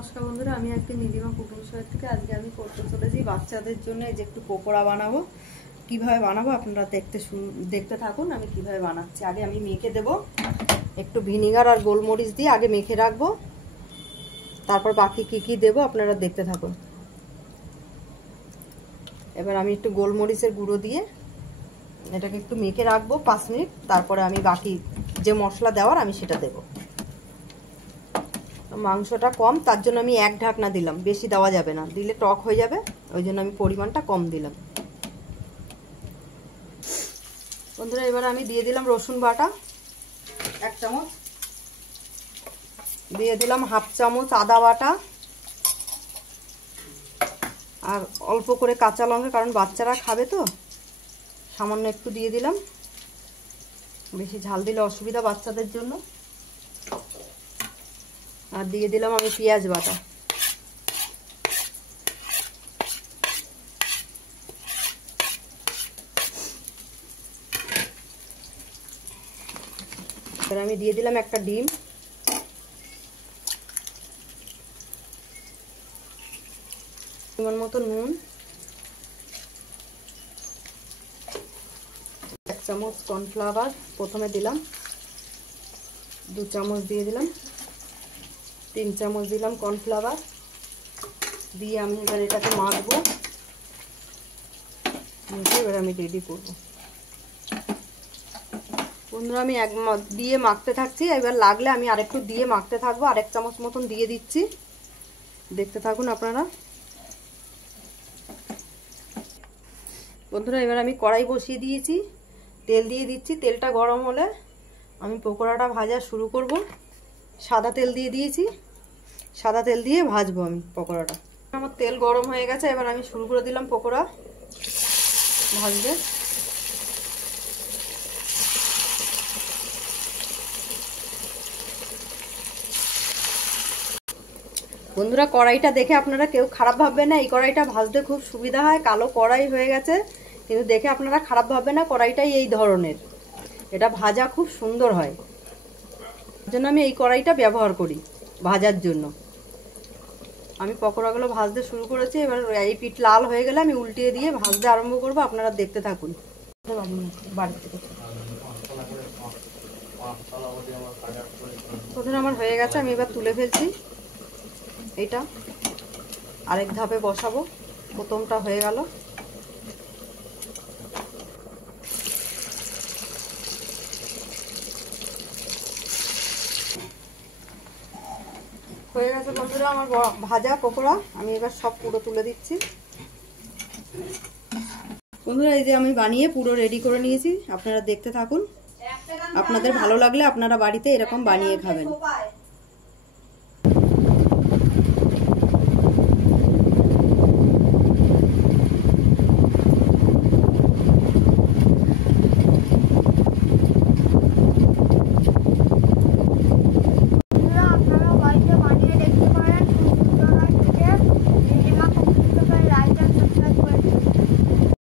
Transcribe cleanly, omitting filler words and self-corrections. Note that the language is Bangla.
নমস্কার বন্ধুরা, আমি আজকে নীলিমা কুকিং শো থেকে আজকে আমি করতে চলেছি বাচ্চাদের জন্য এই যে একটু পকোড়া বানাবো। কিভাবে বানাবো আপনারা দেখতে থাকুন আমি কিভাবে বানাচ্ছি। আগে আমি মেখে দেব, একটু ভিনিগার আর গোলমরিচ দিয়ে আগে মেখে রাখবো, তারপর বাকি কি দেব আপনারা দেখতে থাকুন। এবার আমি একটু গোলমরিচের গুঁড়ো দিয়ে এটাকে একটু মেখে রাখবো 5 মিনিট, তারপরে আমি বাকি যে মশলা দেওয়ার আমি সেটা দেব। মাংসটা কম, তার জন্য আমি 1 ঢাকনা দিলাম, বেশি দেওয়া যাবে না, দিলে টক হয়ে যাবে, ওই জন্য আমি পরিমাণটা কম দিলাম। বন্ধুরা এবার আমি দিয়ে দিলাম রসুন বাটা 1 চামচ, দিয়ে দিলাম 1/2 চামচ আদা বাটা, আর অল্প করে কাঁচা লঙ্কা, কারণ বাচ্চারা খাবে তো সামান্য একটু দিয়ে দিলাম, বেশি ঝাল দিলে অসুবিধা বাচ্চাদের জন্য। আর দিয়ে দিলাম আমি পেঁয়াজ বাটা। এবার আমি দিয়ে দিলাম একটা ডিম, পরিমাণ মতো নুন, 1 চামচ কর্নফ্লাওয়ার প্রথমে দিলাম, 2 চামচ দিয়ে দিলাম, 3 চামচ দিলাম কর্নফ্লাওয়ার দিয়ে আমি এবার এটাকে মাখবো। এবার আমি রেডি করবো। বন্ধুরা আমি দিয়ে মাখতে থাকছি, এবার লাগলে আমি আরেকটু দিয়ে মাখতে থাকবো, 1 চামচ মতন দিয়ে দিচ্ছি, দেখতে থাকুন আপনারা। বন্ধুরা এবার আমি কড়াই বসিয়ে দিয়েছি, তেল দিয়ে দিচ্ছি, তেলটা গরম হলে আমি পকোড়াটা ভাজা শুরু করব। সাদা তেল দিয়ে দিয়েছি, সাদা তেল দিয়ে ভাজবো আমি পকোড়াটা। আমার তেল গরম হয়ে গেছে, এবার আমি শুরু করে দিলাম পকোড়া ভাজতে। বন্ধুরা কড়াইটা দেখে আপনারা কেউ খারাপ ভাববেন না, এই কড়াইটা ভাজতে খুব সুবিধা হয়, কালো কড়াই হয়ে গেছে কিন্তু দেখে আপনারা খারাপ ভাববেন না, কড়াইটাই এই ধরনের, এটা ভাজা খুব সুন্দর হয়, এর জন্য আমি এই কড়াইটা ব্যবহার করি ভাজার জন্য। আমি পকোড়াগুলো ভাজতে শুরু করেছি, এবার এই পিঠ লাল হয়ে গেলে আমি উল্টিয়ে দিয়ে ভাজতে আরম্ভ করব, আপনারা দেখতে থাকুন। প্রথমে আমার হয়ে গেছে, আমি এবার তুলে ফেলছি, এইটা আরেক ধাপে বসাবো, প্রথমটা হয়ে গেল। হয়ে গেছে বন্ধুরা আমার ভাজা পকোড়া, আমি এবার সব পুরো তুলে দিচ্ছি। বন্ধুরা এই যে আমি বানিয়ে পুরো রেডি করে নিয়েছি, আপনারা দেখতে থাকুন, আপনাদের ভালো লাগলে আপনারা বাড়িতে এরকম বানিয়ে খাবেন।